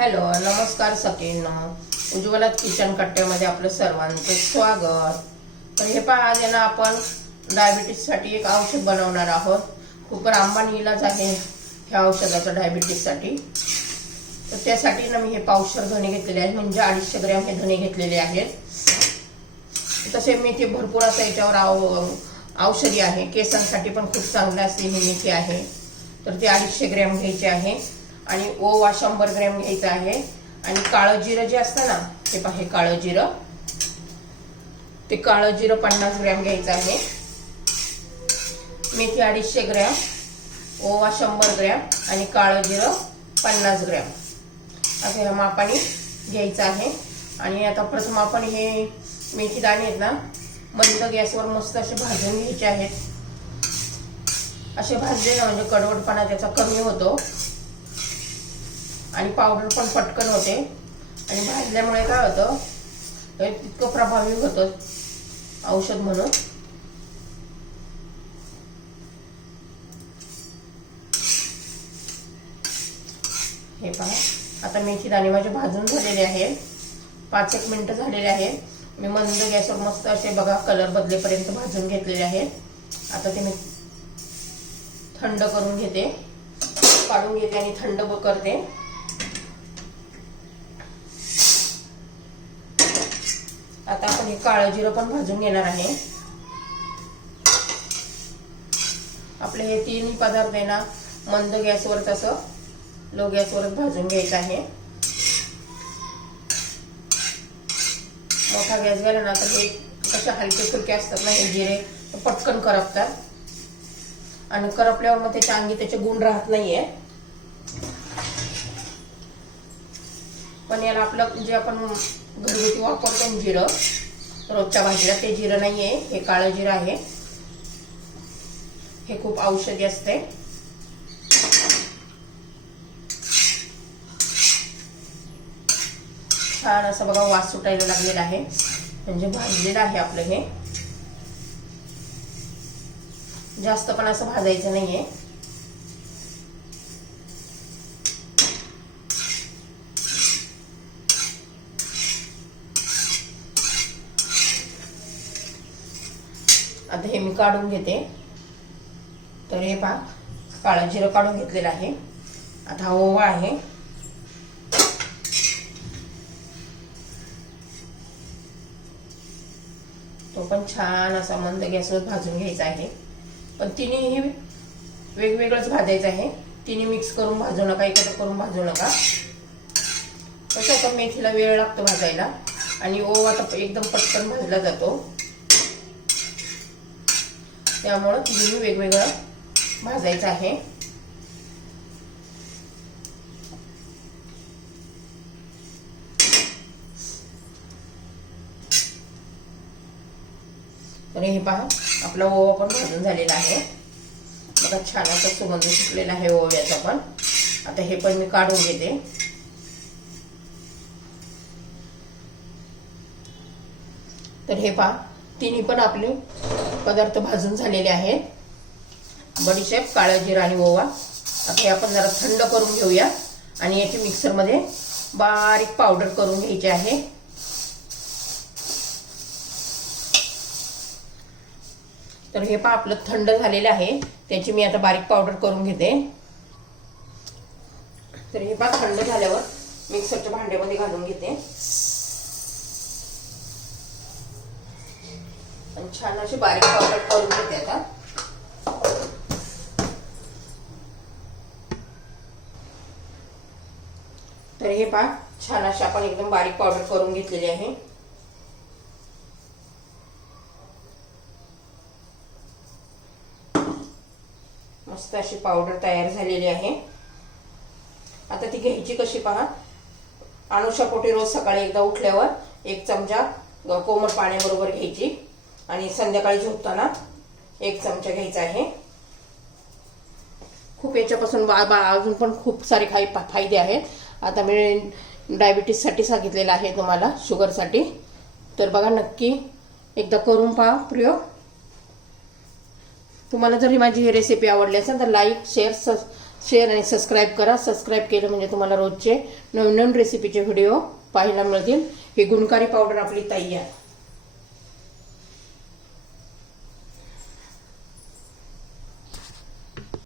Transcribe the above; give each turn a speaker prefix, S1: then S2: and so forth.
S1: Hello नमस्कार सगळ्यांना Ujjwala kitchen कट्ट्यामध्ये आपलं सर्वांचं स्वागत. तर हे पहा आज ना आपण डायबिटीससाठी एक औषध बनवणार आहोत. खूप रामबाण इलाज आहे ह्या औषधाचं डायबिटीससाठी तर त्यासाठी ना मी हे पावशर धणे घेतलेले आहेत म्हणजे अडीचशे ग्रॅम हे धणे घेतलेले आहेत. तसे मेथी भरपूर असं याच्यावर आव औषधी आहे. केसांसाठी पण खूप चांगलं असते ही मेथी आहे. तर ते अडीचशे ग्रॅम घ्यायचे आहे. आणि ओवा शंभर ग्रॅम घ्यायचं आहे. आणि काळं जिरं जे असतं ना ते पाहे काळं जिरं. ते काळं जिरं पन्नास ग्रॅम घ्यायचं आहे. मेथी अडीचशे ग्रॅम ओवा शंभर ग्रॅम आणि काळं जिरं पन्नास ग्रॅम. असं ह्या मापाने घ्यायचं आहे. आणि आता प्रथम आपण हे मेथी दाणे आहेत ना मंद गॅसवर मस्त असे भाजून घ्यायचे आहेत. असे भाजले ना म्हणजे कडवटपणा त्याचा कमी होतो. आणि पावडर पण पटकन होते. आणि भाजल्यामुळे काय होतं हे तितकं प्रभावी होतं औषध म्हणून. हे पहा आता मेथी दाणे माझे भाजून झालेले आहेत पाच एक मिनिटं झालेले आहे. मी मंद गॅसवर मस्त असे बघा कलर बदलेपर्यंत भाजून घेतलेले आहेत आता ते मी थंड करून घेते. काढून घेते आणि थंड करते. आता आपण हे काळं जिरं पण भाजून घेणार आहे. आपले हे तिन्ही पदार्थ आहे ना मंद गॅसवर तसं लो गॅसवरच भाजून घ्यायचं आहे. मोठा गॅस गेला ना तर हे कसे हलके फुलके असतात ना हे जिरे पटकन करपतात. आणि करपल्यावर मग त्याच्या अंगी त्याचे गुण राहत नाहीये. पण याला आपलं जे आपण घरगुती वापरतो जिरं रोजच्या भाजीला ते जिरं नाहीये हे काळं जिरं आहे. हे खूप औषधी असते. छान असं बघा वास सुटायला लागलेला आहे. म्हणजे भाजलेलं आहे आपलं हे. जास्त पण असं भाजायचं नाहीये. आता हे मी काढून घेते. तर हे पहा काळं जिरं काढून घेतलेलं आहे. आता हा ओवा आहे. तो पण छान असा मंद गॅसवर भाजून घ्यायचा आहे. पण तिन्हीही वेगवेगळंच भाजायचं आहे. तिन्ही मिक्स करून भाजू नका एकत्र करून भाजू नका. कसं आता मेथीला वेळ लागतो भाजायला. आणि ओवा तर एकदम पटकन भाजला जातो. त्यामुळं तिन्ही वेगवेगळं भाजायचं आहे. तर हे पहा आपला ओवा पण भाजून झालेला आहे. बघा छान असा सुगंध सुटलेला आहे ओव्याचा पण. आता हे पण मी काढून घेते. तर हे पहा तिन्ही पण आपले पदार्थ भाजून झालेले आहेत. बडीशेप काळं जिरा आणि ओवा. आता हे आपण जरा थंड करून घेऊया. आणि याची मिक्सरमध्ये बारीक पावडर करून घ्यायची आहे. तर हे पहा आपलं थंड झालेलं आहे. त्याची मी आता बारीक पावडर करून घेते. तर हे पहा थंड झाल्यावर मिक्सरच्या भांड्यामध्ये घालून घेते. छान अशी बारीक पावडर करून घेते आता. तर हे पहा छान अशी आपण एकदम बारीक पावडर करून घेतलेली आहे. मस्त अशी पावडर तयार झालेली आहे. आता ती घ्यायची कशी पहा. अनुषापोटी रोज सकाळी एकदा उठल्यावर एक चमचा कोमट पाण्याबरोबर घ्यायची. आणि संध्याकाळी झोपताना एक चमचा घ्यायचा आहे. खूप याच्यापासून बा बा अजून पण खूप सारे काही फायदे आहेत. आता मी डायबिटीजसाठी सांगितलेलं आहे तुम्हाला शुगरसाठी. तर बघा नक्की एकदा करून पहा प्रयोग तुम्हाला जर ही माझी ही रेसिपी आवडली असेल तर लाईक शेअर शेअर आणि सबस्क्राईब करा. सबस्क्राईब केलं म्हणजे तुम्हाला रोजचे नवीन नवीन रेसिपीचे व्हिडिओ पाहायला मिळतील. ही गुणकारी पावडर आपली तयार.